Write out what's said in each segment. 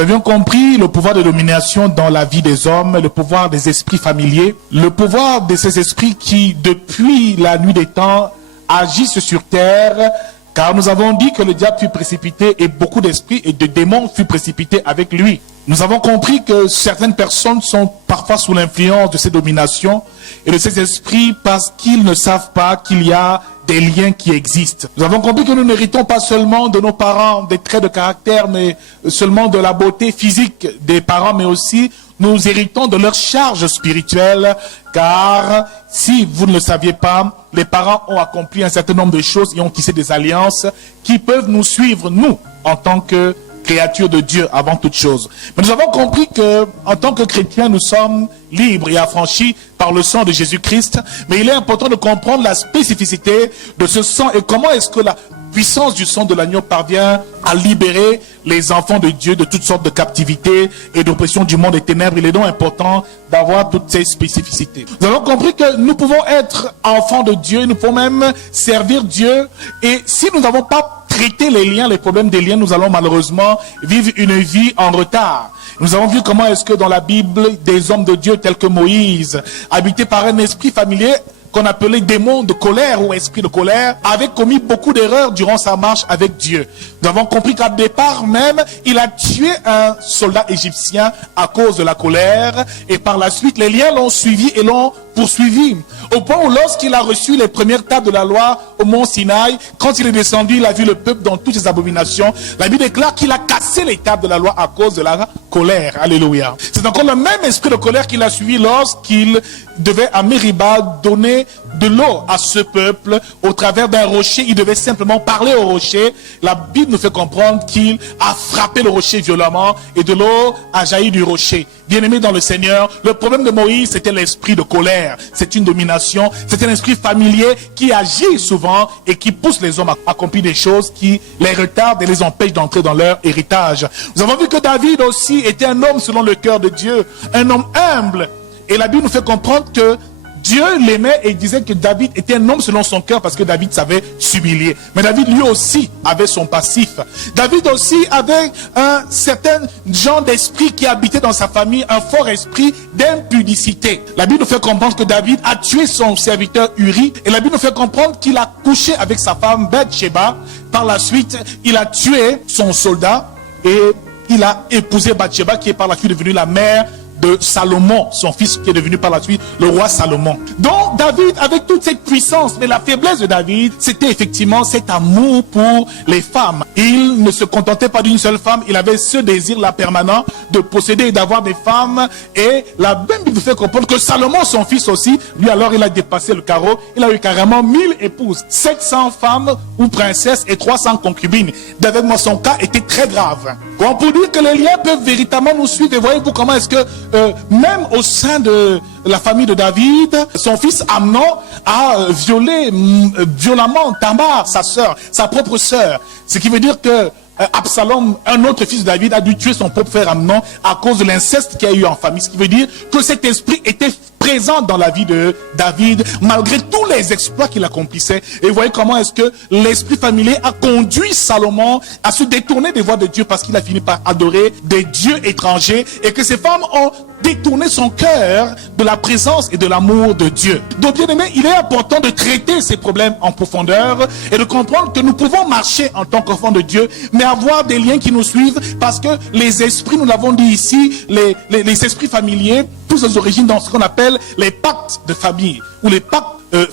Nous avions compris le pouvoir de domination dans la vie des hommes, le pouvoir des esprits familiers, le pouvoir de ces esprits qui, depuis la nuit des temps, agissent sur terre, car nous avons dit que le diable fut précipité et beaucoup d'esprits et de démons furent précipités avec lui. Nous avons compris que certaines personnes sont parfois sous l'influence de ces dominations et de ces esprits parce qu'ils ne savent pas qu'il y a des liens qui existent. Nous avons compris que nous n'héritons pas seulement de nos parents des traits de caractère, mais seulement de la beauté physique des parents, mais aussi nous héritons de leur charge spirituelle, car si vous ne le saviez pas, les parents ont accompli un certain nombre de choses et ont tissé des alliances qui peuvent nous suivre, nous, en tant que créatures de Dieu avant toute chose. Mais nous avons compris que, en tant que chrétiens, nous sommes libres et affranchis par le sang de Jésus-Christ. Mais il est important de comprendre la spécificité de ce sang et comment est-ce que la puissance du sang de l'agneau parvient à libérer les enfants de Dieu de toutes sortes de captivités et d'oppression du monde des ténèbres. Il est donc important d'avoir toutes ces spécificités. Nous avons compris que nous pouvons être enfants de Dieu, nous pouvons même servir Dieu. Et si nous n'avons pas traité les liens, les problèmes des liens, nous allons malheureusement vivre une vie en retard. Nous avons vu comment est-ce que dans la Bible, des hommes de Dieu tels que Moïse, habités par un esprit familier, qu'on appelait démon de colère ou esprit de colère, avait commis beaucoup d'erreurs durant sa marche avec Dieu. Nous avons compris qu'à départ même, il a tué un soldat égyptien à cause de la colère, et par la suite, les liens l'ont suivi et l'ont poursuivi. Au point où lorsqu'il a reçu les premières tables de la loi au mont Sinaï, quand il est descendu, il a vu le peuple dans toutes ses abominations. La Bible déclare qu'il a cassé les tables de la loi à cause de la colère. Alléluia. C'est encore le même esprit de colère qu'il a suivi lorsqu'il devait à Mériba donner de l'eau à ce peuple au travers d'un rocher. Il devait simplement parler au rocher. La Bible nous fait comprendre qu'il a frappé le rocher violemment et de l'eau a jailli du rocher. Bien-aimés dans le Seigneur, le problème de Moïse, c'était l'esprit de colère. C'est une domination, c'est un esprit familier qui agit souvent et qui pousse les hommes à accomplir des choses qui les retardent et les empêchent d'entrer dans leur héritage. Nous avons vu que David aussi était un homme selon le cœur de Dieu, un homme humble. Et la Bible nous fait comprendre que Dieu l'aimait et disait que David était un homme selon son cœur parce que David savait s'humilier. Mais David lui aussi avait son passif. David aussi avait un certain genre d'esprit qui habitait dans sa famille, un fort esprit d'impudicité. La Bible nous fait comprendre que David a tué son serviteur Uri et la Bible nous fait comprendre qu'il a couché avec sa femme Bathsheba. Par la suite, il a tué son soldat et il a épousé Bathsheba qui est par la suite devenue la mère de Salomon, son fils qui est devenu par la suite le roi Salomon. Donc David avait toute cette puissance, mais la faiblesse de David, c'était effectivement cet amour pour les femmes. Il ne se contentait pas d'une seule femme, il avait ce désir-là permanent de posséder et d'avoir des femmes. Et la Bible nous fait comprendre que Salomon, son fils aussi, lui alors il a dépassé le carreau, il a eu carrément 1000 épouses, 700 femmes ou princesses et 300 concubines. David, moi, son cas était très grave. On peut dire que les liens peuvent véritablement nous suivre. Et voyez-vous comment est-ce que même au sein de la famille de David, son fils Amnon a violé violemment Tamar, sa sœur, sa propre sœur. Ce qui veut dire que Absalom, un autre fils de David, a dû tuer son propre frère Amnon à cause de l'inceste qu'il y a eu en famille. Ce qui veut dire que cet esprit était présent dans la vie de David, malgré tous les exploits qu'il accomplissait. Et vous voyez comment est-ce que l'esprit familier a conduit Salomon à se détourner des voies de Dieu parce qu'il a fini par adorer des dieux étrangers et que ces femmes ont détourné son cœur de la présence et de l'amour de Dieu. Donc bien aimé, il est important de traiter ces problèmes en profondeur et de comprendre que nous pouvons marcher en tant qu'enfants de Dieu, mais avoir des liens qui nous suivent parce que les esprits, nous l'avons dit ici, les esprits familiers, tous aux origines dans ce qu'on appelle les pactes de famille ou les pactes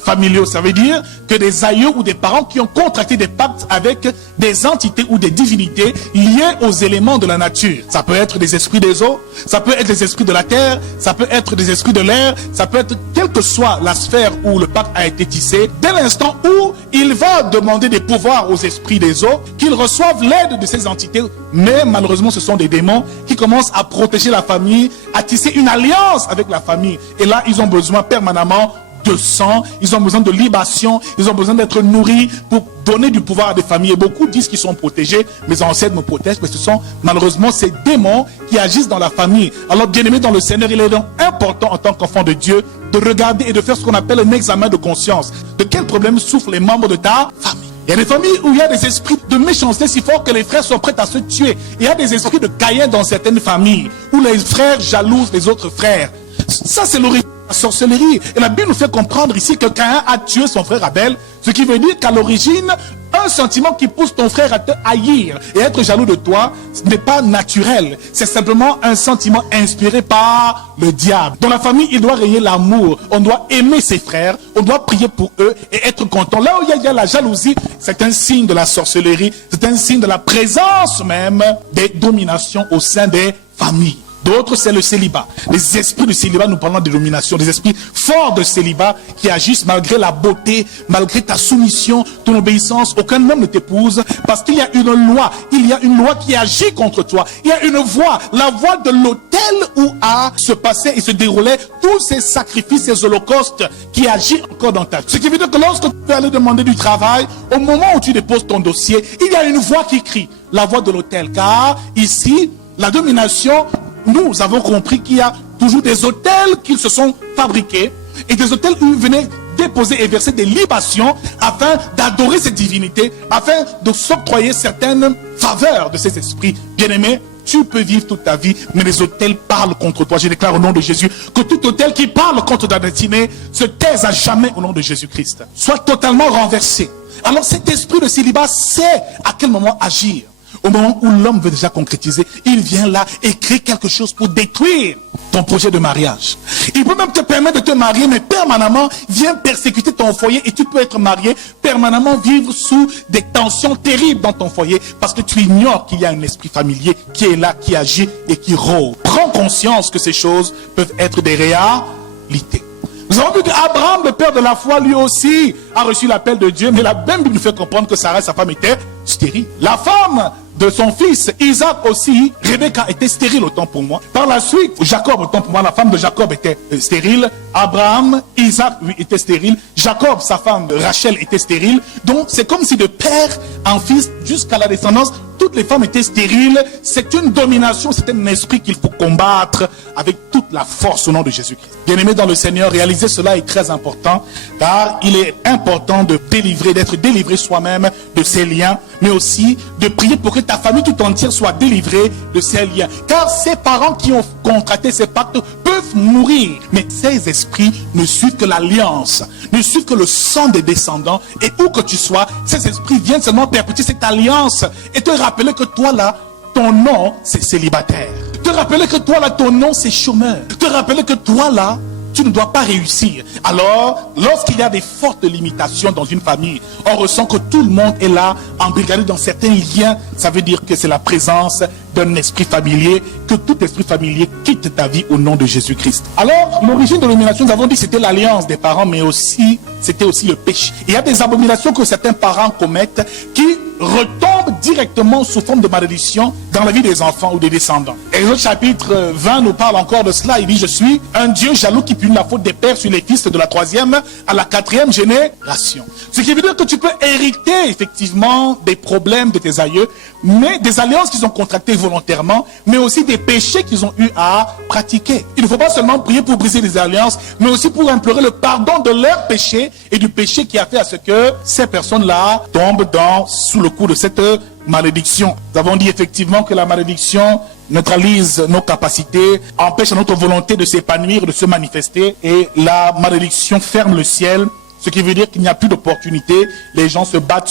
familiaux. Ça veut dire que des aïeux ou des parents qui ont contracté des pactes avec des entités ou des divinités liées aux éléments de la nature. Ça peut être des esprits des eaux, ça peut être des esprits de la terre, ça peut être des esprits de l'air, ça peut être quelle que soit la sphère où le pacte a été tissé. Dès l'instant où il va demander des pouvoirs aux esprits des eaux, qu'ils reçoivent l'aide de ces entités, mais malheureusement ce sont des démons qui commencent à protéger la famille, à tisser une alliance avec la famille. Et là, ils ont besoin permanemment de sang, ils ont besoin de libation, ils ont besoin d'être nourris pour donner du pouvoir à des familles. Et beaucoup disent qu'ils sont protégés, mes ancêtres me protègent, mais ce sont malheureusement ces démons qui agissent dans la famille. Alors bien aimé dans le Seigneur, il est donc important en tant qu'enfant de Dieu de regarder et de faire ce qu'on appelle un examen de conscience. De quel problème souffrent les membres de ta famille? Il y a des familles où il y a des esprits de méchanceté si forts que les frères sont prêts à se tuer. Il y a des esprits de Caïn dans certaines familles où les frères jalousent les autres frères. Ça, c'est l'origine de la sorcellerie. Et la Bible nous fait comprendre ici que Caïn a tué son frère Abel. Ce qui veut dire qu'à l'origine, un sentiment qui pousse ton frère à te haïr et être jaloux de toi, ce n'est pas naturel. C'est simplement un sentiment inspiré par le diable. Dans la famille, il doit régner l'amour. On doit aimer ses frères. On doit prier pour eux et être content. Là où il y a la jalousie, c'est un signe de la sorcellerie. C'est un signe de la présence même des dominations au sein des familles. D'autres, c'est le célibat. Les esprits de célibat, nous parlons de domination, des esprits forts de célibat qui agissent malgré la beauté, malgré ta soumission, ton obéissance. Aucun homme ne t'épouse parce qu'il y a une loi. Il y a une loi qui agit contre toi. Il y a une voie, la voie de l'autel où a se passé et se déroulaient tous ces sacrifices, ces holocaustes qui agissent encore dans ta vie. Ce qui veut dire que lorsque tu peux aller demander du travail, au moment où tu déposes ton dossier, il y a une voix qui crie, la voix de l'autel. Car ici, la domination, nous avons compris qu'il y a toujours des autels qui se sont fabriqués et des autels où ils venaient déposer et verser des libations afin d'adorer ces divinités, afin de s'octroyer certaines faveurs de ces esprits. Bien-aimés, tu peux vivre toute ta vie, mais les autels parlent contre toi. Je déclare au nom de Jésus que tout autel qui parle contre ta destinée se taise à jamais au nom de Jésus-Christ. Soit totalement renversé. Alors cet esprit de célibat sait à quel moment agir. Au moment où l'homme veut déjà concrétiser, il vient là et crée quelque chose pour détruire ton projet de mariage. Il peut même te permettre de te marier, mais permanemment vient persécuter ton foyer et tu peux être marié, permanemment vivre sous des tensions terribles dans ton foyer parce que tu ignores qu'il y a un esprit familier qui est là, qui agit et qui rôde. Prends conscience que ces choses peuvent être des réalités. Nous avons vu qu'Abraham, le père de la foi, lui aussi a reçu l'appel de Dieu, mais la Bible nous fait comprendre que Sarah, sa femme, était stérile. La femme de son fils Isaac aussi, Rebecca était stérile autant pour moi. Par la suite, Jacob autant pour moi, la femme de Jacob était stérile. Abraham, Isaac lui était stérile. Jacob, sa femme Rachel était stérile. Donc c'est comme si de père en fils jusqu'à la descendance, toutes les femmes étaient stériles. C'est une domination, c'est un esprit qu'il faut combattre avec toute la force au nom de Jésus-Christ. Bien-aimés dans le Seigneur, réaliser cela est très important car il est important de délivrer, d'être délivré soi-même de ces liens, mais aussi de prier pour que ta famille tout entière soit délivrée de ces liens. Car ces parents qui ont contracté ces pactes peuvent mourir, mais ces esprits ne suivent que l'alliance, ne suivent que le sang des descendants. Et où que tu sois, ces esprits viennent seulement perpétuer cette alliance et te rappeler que toi là, ton nom c'est célibataire. Te rappeler que toi là, ton nom c'est chômeur. Te rappeler que toi là, tu ne dois pas réussir. Alors, lorsqu'il y a des fortes limitations dans une famille, on ressent que tout le monde est là, embrigadé dans certains liens. Ça veut dire que c'est la présence d'un esprit familier, que tout esprit familier quitte ta vie au nom de Jésus-Christ. Alors, l'origine de l'illumination, nous avons dit c'était l'alliance des parents, mais aussi, c'était aussi le péché. Il y a des abominations que certains parents commettent qui retombent directement sous forme de malédiction dans la vie des enfants ou des descendants. Exode chapitre 20 nous parle encore de cela. Il dit, je suis un Dieu jaloux qui punit la faute des pères sur les fils de la 3e à la 4e génération. Ce qui veut dire que tu peux hériter effectivement des problèmes de tes aïeux, mais des alliances qu'ils ont contractées volontairement, mais aussi des péchés qu'ils ont eu à pratiquer. Il ne faut pas seulement prier pour briser les alliances, mais aussi pour implorer le pardon de leurs péchés et du péché qui a fait à ce que ces personnes-là tombent sous le coup de cette malédiction. Nous avons dit effectivement que la malédiction neutralise nos capacités, empêche notre volonté de s'épanouir, de se manifester, et la malédiction ferme le ciel, ce qui veut dire qu'il n'y a plus d'opportunité. Les gens se battent,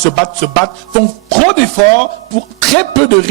font trop d'efforts pour très peu de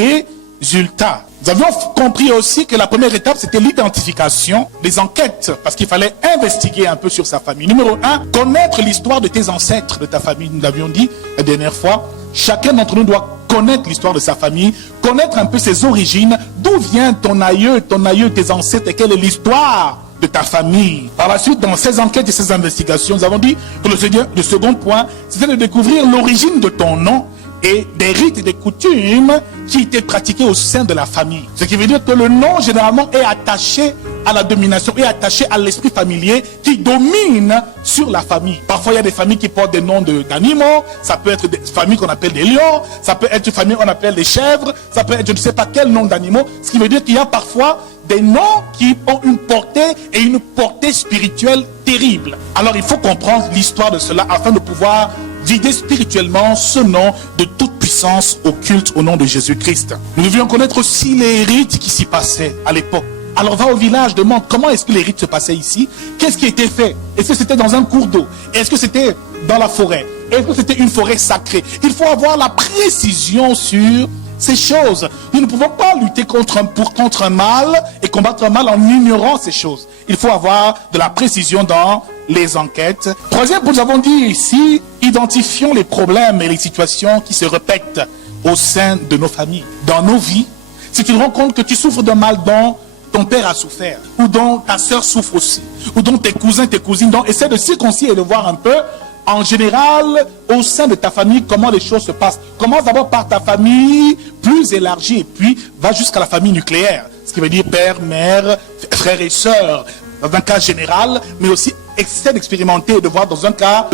résultats. Nous avions compris aussi que la première étape, c'était l'identification, les enquêtes, parce qu'il fallait investiguer un peu sur sa famille. Numéro 1, connaître l'histoire de tes ancêtres, de ta famille. Nous l'avions dit la dernière fois. Chacun d'entre nous doit connaître l'histoire de sa famille, connaître un peu ses origines, d'où vient ton aïeux, tes ancêtres, et quelle est l'histoire de ta famille. Par la suite, dans ces enquêtes et ces investigations, nous avons dit que le second point, c'était de découvrir l'origine de ton nom et des rites et des coutumes qui étaient pratiqués au sein de la famille. Ce qui veut dire que le nom, généralement, est attaché à la domination, est attaché à l'esprit familier qui domine sur la famille. Parfois, il y a des familles qui portent des noms d'animaux, ça peut être des familles qu'on appelle des lions, ça peut être une famille qu'on appelle des chèvres, ça peut être je ne sais pas quel nom d'animaux, ce qui veut dire qu'il y a parfois des noms qui ont une portée et une portée spirituelle terrible. Alors, il faut comprendre l'histoire de cela afin de pouvoir vider spirituellement ce nom de toute puissance occulte au nom de Jésus-Christ. Nous devions connaître aussi les rites qui s'y passaient à l'époque. Alors va au village, demande comment est-ce que les rites se passaient ici. Qu'est-ce qui était fait? Est-ce que c'était dans un cours d'eau? Est-ce que c'était dans la forêt? Est-ce que c'était une forêt sacrée? Il faut avoir la précision sur ces choses. Nous ne pouvons pas lutter contre un mal et combattre un mal en ignorant ces choses. Il faut avoir de la précision dans les enquêtes. Troisième, nous avons dit ici, identifions les problèmes et les situations qui se répètent au sein de nos familles, dans nos vies. Si tu te rends compte que tu souffres d'un mal dont ton père a souffert, ou dont ta soeur souffre aussi, ou dont tes cousins, tes cousines, donc essaie de circoncire et de voir un peu, en général, au sein de ta famille, comment les choses se passent. Commence d'abord par ta famille plus élargie, et puis va jusqu'à la famille nucléaire, ce qui veut dire père, mère, frères et sœurs, dans un cas général, mais aussi essaie d'expérimenter et de voir dans un cas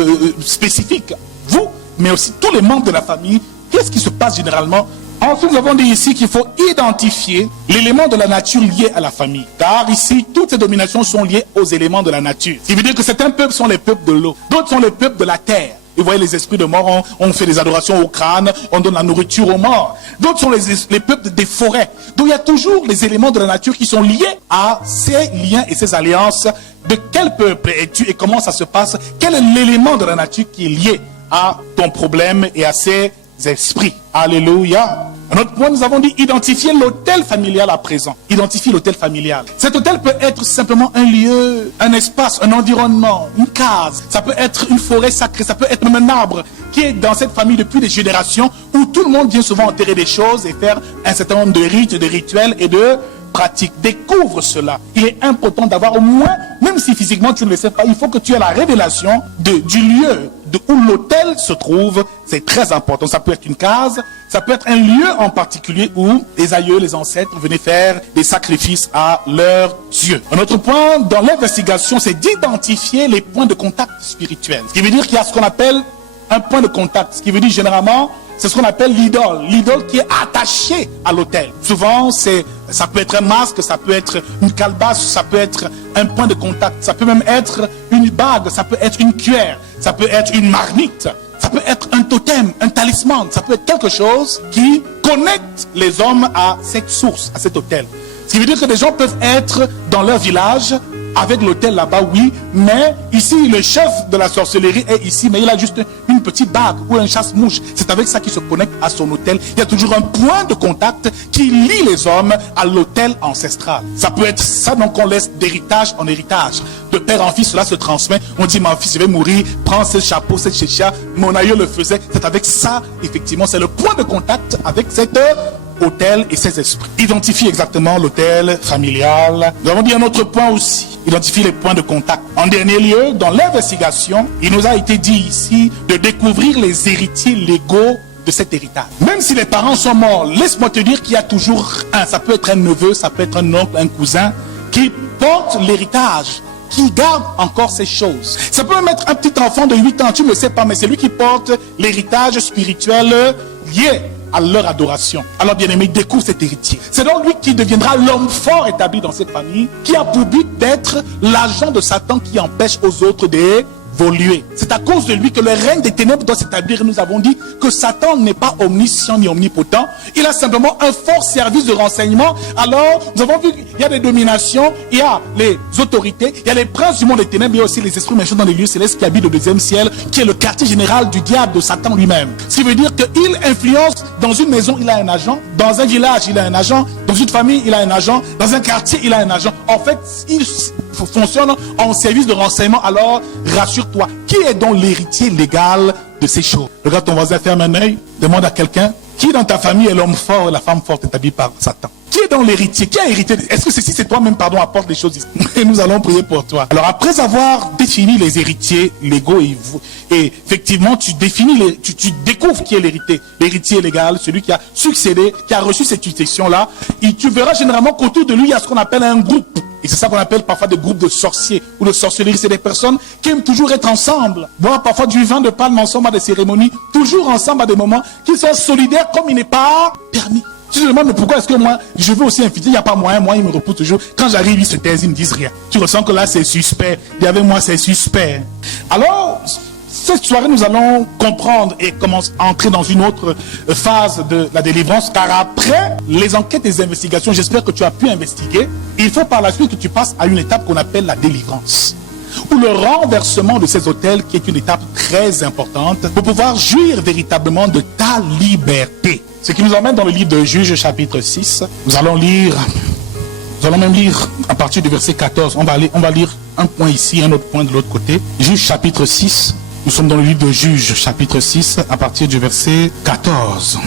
spécifique, vous, mais aussi tous les membres de la famille, qu'est-ce qui se passe généralement. Ensuite, nous avons dit ici qu'il faut identifier l'élément de la nature lié à la famille. Car ici, toutes ces dominations sont liées aux éléments de la nature. Ce qui veut dire que certains peuples sont les peuples de l'eau, d'autres sont les peuples de la terre. Et vous voyez, les esprits de mort, on fait des adorations au crâne, on donne la nourriture aux morts. D'autres sont les peuples des forêts. Donc il y a toujours les éléments de la nature qui sont liés à ces liens et ces alliances. De quel peuple es-tu et comment ça se passe? Quel est l'élément de la nature qui est lié à ton problème et à ces esprits? Alléluia. Un autre point, nous avons dit identifier l'autel familial à présent. Identifier l'autel familial. Cet autel peut être simplement un lieu, un espace, un environnement, une case. Ça peut être une forêt sacrée, ça peut être même un arbre qui est dans cette famille depuis des générations où tout le monde vient souvent enterrer des choses et faire un certain nombre de rites, de rituels et de pratiques. Découvre cela. Il est important d'avoir au moins, même si physiquement tu ne le sais pas, il faut que tu aies la révélation du lieu où l'autel se trouve. C'est très important. Ça peut être une case, ça peut être un lieu en particulier où les aïeux, les ancêtres venaient faire des sacrifices à leur Dieu. Un autre point dans l'investigation, c'est d'identifier les points de contact spirituels. Ce qui veut dire qu'il y a ce qu'on appelle un point de contact. Ce qui veut dire généralement, c'est ce qu'on appelle l'idole. L'idole qui est attachée à l'autel. Souvent, ça peut être un masque, ça peut être une calebasse, ça peut être un point de contact. Ça peut même être une bague, ça peut être une cuillère, ça peut être une marmite. Ça peut être un totem, un talisman. Ça peut être quelque chose qui connecte les hommes à cette source, à cet autel. Ce qui veut dire que des gens peuvent être dans leur village avec l'autel là-bas, oui, mais ici, le chef de la sorcellerie est ici, mais il a juste une petite bague ou un chasse-mouche. C'est avec ça qu'il se connecte à son autel. Il y a toujours un point de contact qui lie les hommes à l'autel ancestral. Ça peut être ça, donc on laisse d'héritage en héritage. De père en fils, cela se transmet. On dit, mon fils, je vais mourir, prends ce chapeau, cette chécha. Mon aïeux le faisait. C'est avec ça, effectivement, c'est le point de contact avec cette autel et ses esprits. Identifie exactement l'autel familial. Nous avons dit un autre point aussi. Identifie les points de contact. En dernier lieu, dans l'investigation, il nous a été dit ici de découvrir les héritiers légaux de cet héritage. Même si les parents sont morts, laisse-moi te dire qu'il y a toujours ça peut être un neveu, ça peut être un oncle, un cousin, qui porte l'héritage, qui garde encore ces choses. Ça peut même être un petit enfant de 8 ans, tu ne le sais pas, mais c'est lui qui porte l'héritage spirituel lié à leur adoration. Alors bien aimé, découvre cet héritier. C'est donc lui qui deviendra l'homme fort établi dans cette famille, qui a pour but d'être l'agent de Satan qui empêche aux autres d'évoluer. C'est à cause de lui que le règne des ténèbres doit s'établir. Nous avons dit que Satan n'est pas omniscient ni omnipotent. Il a simplement un fort service de renseignement. Alors, nous avons vu qu'il y a des dominations, il y a les autorités, il y a les princes du monde des ténèbres, il y a aussi les esprits méchants dans les lieux célestes qui habitent au deuxième ciel, qui est le quartier général du diable, de Satan lui-même. Ce qui veut dire qu'il influence dans une maison, il a un agent, dans un village, il a un agent, dans une famille, il a un agent, dans un quartier, il a un agent. En fait, il fonctionne en service de renseignement. Alors, rassure-toi, qui est donc l'héritier légal de ces choses? Regarde ton voisin, ferme un œil, demande à quelqu'un, qui dans ta famille est l'homme fort et la femme forte établie par Satan? Qui est donc l'héritier? Qui a hérité? Est-ce que c'est toi-même, apporte les choses ici? Et nous allons prier pour toi. Alors, après avoir défini les héritiers légaux, et effectivement, tu découvres qui est l'héritier légal, celui qui a succédé, qui a reçu cette succession-là, et tu verras généralement qu'autour de lui, il y a ce qu'on appelle un groupe. Et c'est ça qu'on appelle parfois des groupes de sorciers ou de sorcellerie. C'est des personnes qui aiment toujours être ensemble, boire parfois du vin de palme ensemble à des cérémonies, toujours ensemble à des moments, qui sont solidaires comme il n'est pas permis. Tu te demandes, mais pourquoi est-ce que moi, je veux aussi inviter, il n'y a pas moyen, moi, il me repousse toujours. Quand j'arrive, ils se taisent, ils ne me disent rien. Tu ressens que là, c'est suspect. Et avec moi, c'est suspect. Alors, cette soirée, nous allons comprendre et commencer à entrer dans une autre phase de la délivrance, car après les enquêtes et les investigations, j'espère que tu as pu investiguer, il faut par la suite que tu passes à une étape qu'on appelle la délivrance, ou le renversement de ces autels, qui est une étape très importante pour pouvoir jouir véritablement de ta liberté. Ce qui nous emmène dans le livre de Juges chapitre 6. Nous allons même lire à partir du verset 14. On va lire un point ici, un autre point de l'autre côté. Juges chapitre 6. Nous sommes dans le livre de Juges chapitre 6 à partir du verset 14.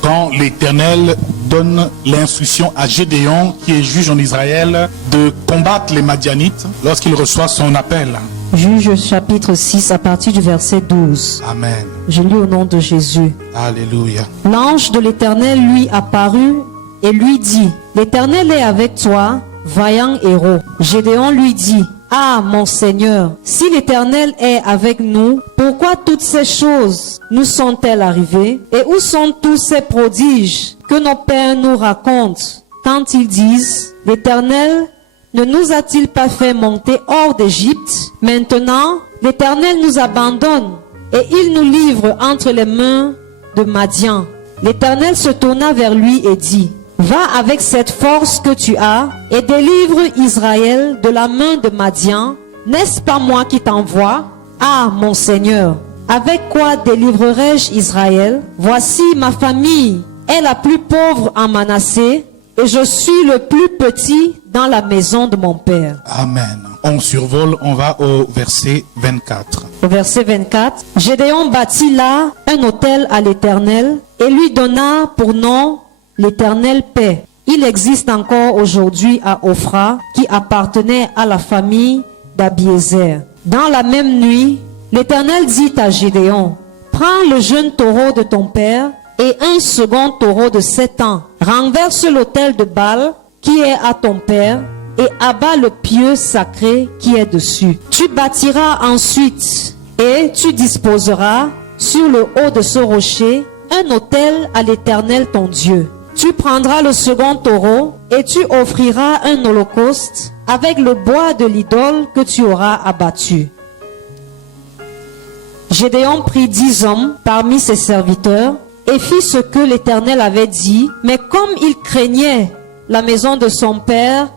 Quand l'Éternel donne l'instruction à Gédéon, qui est juge en Israël, de combattre les Madianites lorsqu'il reçoit son appel. Juges chapitre 6 à partir du verset 12. Amen. Je lis au nom de Jésus. Alléluia. L'ange de l'Éternel lui apparut et lui dit, l'Éternel est avec toi, vaillant héros. Gédéon lui dit, ah mon Seigneur, si l'Éternel est avec nous, pourquoi toutes ces choses nous sont-elles arrivées? Et où sont tous ces prodiges que nos pères nous racontent quand ils disent, l'Éternel ne nous a-t-il pas fait monter hors d'Égypte? Maintenant, l'Éternel nous abandonne et il nous livre entre les mains de Madian. L'Éternel se tourna vers lui et dit, va avec cette force que tu as et délivre Israël de la main de Madian. N'est-ce pas moi qui t'envoie? Ah, mon Seigneur, avec quoi délivrerai-je Israël? Voici ma famille est la plus pauvre en Manassé et je suis le plus petit dans la maison de mon père. Amen. On survole, on va au verset 24. Au verset 24, Gédéon bâtit là un autel à l'Éternel et lui donna pour nom l'Éternel paix. Il existe encore aujourd'hui à Ophra, qui appartenait à la famille d'Abiézer. Dans la même nuit, l'Éternel dit à Gédéon, prends le jeune taureau de ton père et un second taureau de 7 ans. Renverse l'autel de Baal qui est à ton père et abat le pieu sacré qui est dessus. Tu bâtiras ensuite et tu disposeras sur le haut de ce rocher un autel à l'Éternel ton Dieu. Tu prendras le second taureau et tu offriras un holocauste avec le bois de l'idole que tu auras abattu. Gédéon prit 10 hommes parmi ses serviteurs et fit ce que l'Éternel avait dit, mais comme il craignait la maison de son père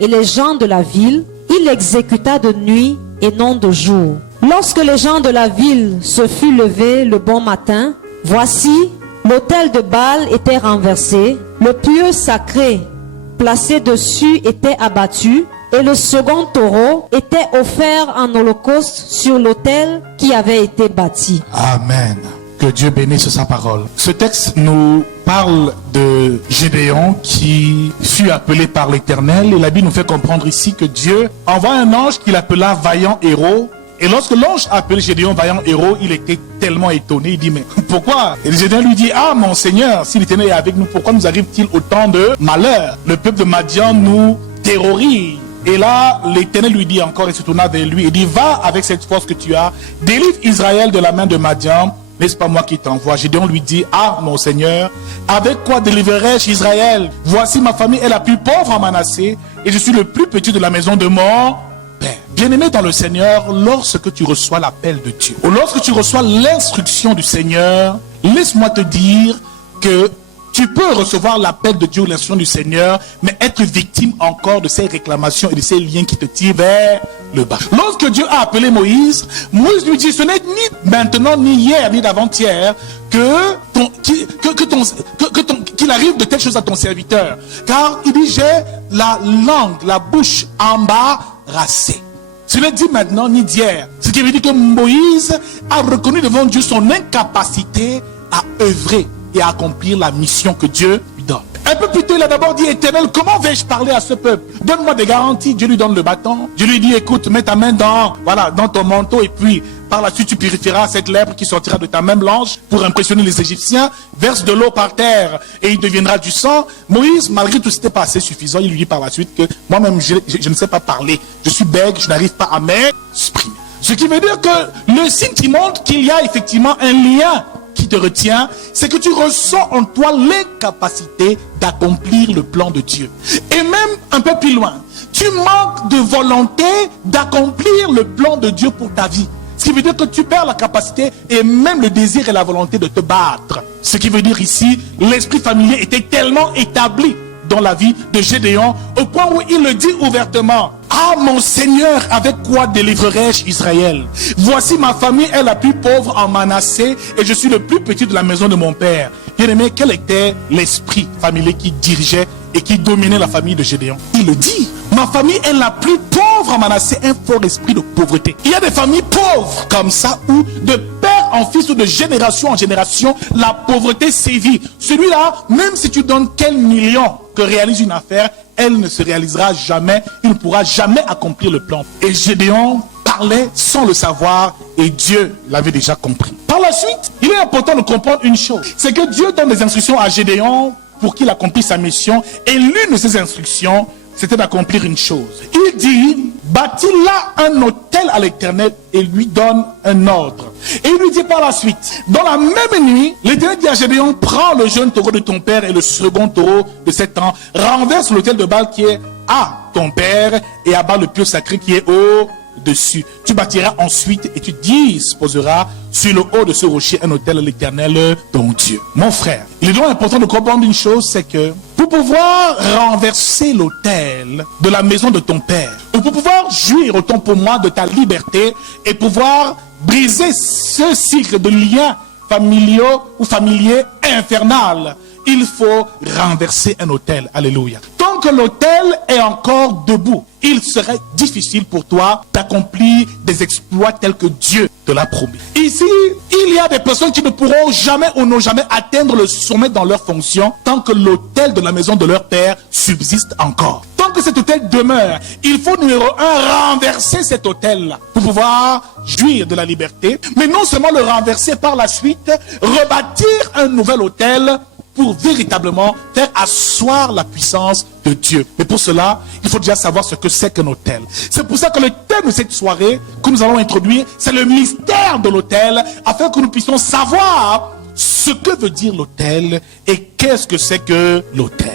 et les gens de la ville, il l'exécuta de nuit et non de jour. Lorsque les gens de la ville se furent levés le bon matin, voici, l'autel de Baal était renversé, le pieu sacré placé dessus était abattu, et le second taureau était offert en holocauste sur l'autel qui avait été bâti. Amen. Que Dieu bénisse sa parole. Ce texte nous parle de Gédéon qui fut appelé par l'Éternel, et la Bible nous fait comprendre ici que Dieu envoie un ange qu'il appela vaillant héros. Et lorsque l'ange appelle Gédéon vaillant héros, il était tellement étonné. Il dit, mais pourquoi? Et Gédéon lui dit, ah mon Seigneur, si l'Éternel est avec nous, pourquoi nous arrive-t-il autant de malheurs? Le peuple de Madian nous terrorise. Et là, l'Éternel lui dit encore, et se tourna vers lui, et dit, va avec cette force que tu as, délivre Israël de la main de Madian. N'est-ce pas moi qui t'envoie? Gédéon lui dit, ah mon Seigneur, avec quoi délivrerai-je Israël? Voici ma famille est la plus pauvre en Manassé, et je suis le plus petit de la maison de mon père. Bien-aimé dans le Seigneur, lorsque tu reçois l'appel de Dieu, ou lorsque tu reçois l'instruction du Seigneur, laisse-moi te dire que tu peux recevoir l'appel de Dieu ou l'instruction du Seigneur, mais être victime encore de ces réclamations et de ces liens qui te tirent vers le bas. Lorsque Dieu a appelé Moïse, Moïse lui dit, ce n'est ni maintenant, ni hier, ni d'avant-hier, qu'il arrive de telles choses à ton serviteur. Car il dit, j'ai la langue, la bouche embarrassée. Ce n'est dit maintenant, ni d'hier. Ce qui veut dire que Moïse a reconnu devant Dieu son incapacité à œuvrer et à accomplir la mission que Dieu lui donne. Un peu plus tôt, il a d'abord dit, Éternel, comment vais-je parler à ce peuple? Donne-moi des garanties. Dieu lui donne le bâton. Dieu lui dit, écoute, mets ta main dans ton manteau, et puis par la suite tu purifieras cette lèpre qui sortira de ta même blanche pour impressionner les Égyptiens. Verse de l'eau par terre et il deviendra du sang. Moïse, malgré tout, c'était pas assez suffisant. Il lui dit par la suite que moi-même je ne sais pas parler. Je suis bègue, je n'arrive pas à m'exprimer. Ce qui veut dire que le signe qui montre qu'il y a effectivement un lien qui te retient, c'est que tu ressens en toi l'incapacité d'accomplir le plan de Dieu. Et même un peu plus loin, tu manques de volonté d'accomplir le plan de Dieu pour ta vie. Ce qui veut dire que tu perds la capacité et même le désir et la volonté de te battre. Ce qui veut dire ici, l'esprit familier était tellement établi dans la vie de Gédéon, au point où il le dit ouvertement. Ah mon Seigneur, avec quoi délivrerai-je Israël? Voici ma famille est la plus pauvre en Manassé et je suis le plus petit de la maison de mon père. Bien-aimé, quel était l'esprit familier qui dirigeait et qui dominait la famille de Gédéon? Il le dit. Ma famille est la plus pauvre en Manassé, un fort esprit de pauvreté. Il y a des familles pauvres comme ça où de père en fils ou de génération en génération, la pauvreté sévit. Celui-là, même si tu donnes quel million que réalise une affaire, elle ne se réalisera jamais, il ne pourra jamais accomplir le plan. Et Gédéon parlait sans le savoir et Dieu l'avait déjà compris. Par la suite, il est important de comprendre une chose, c'est que Dieu donne des instructions à Gédéon pour qu'il accomplisse sa mission et l'une de ces instructions, c'était d'accomplir une chose. Il dit, bâtis là un autel à l'Éternel et lui donne un ordre. Et il lui dit par la suite, dans la même nuit, l'Éternel dit à Gédéon, prends le jeune taureau de ton père et le second taureau de 7 ans, renverse l'autel de Baal qui est à ton père et abat le pieu sacré qui est au-dessus. Tu bâtiras ensuite et tu disposeras sur le haut de ce rocher un autel à l'Éternel, ton Dieu. Mon frère, il est donc important de comprendre une chose, c'est que pour pouvoir renverser l'autel de la maison de ton père, ou pour pouvoir jouir autant pour moi de ta liberté et pouvoir briser ce cycle de liens familiaux ou familiers infernal, il faut renverser un autel. Alléluia. Tant que l'autel est encore debout, il serait difficile pour toi d'accomplir des exploits tels que Dieu te l'a promis. Ici, il y a des personnes qui ne pourront jamais ou n'ont jamais atteindre le sommet dans leur fonction tant que l'autel de la maison de leur père subsiste encore. Tant que cet autel demeure, il faut numéro 1 renverser cet autel-là pour pouvoir jouir de la liberté, mais non seulement le renverser, par la suite rebâtir un nouvel autel pour véritablement faire asseoir la puissance de Dieu. Mais pour cela, il faut déjà savoir ce que c'est qu'un autel. C'est pour ça que le thème de cette soirée que nous allons introduire, c'est le mystère de l'autel, afin que nous puissions savoir ce que veut dire l'autel et qu'est-ce que c'est que l'autel.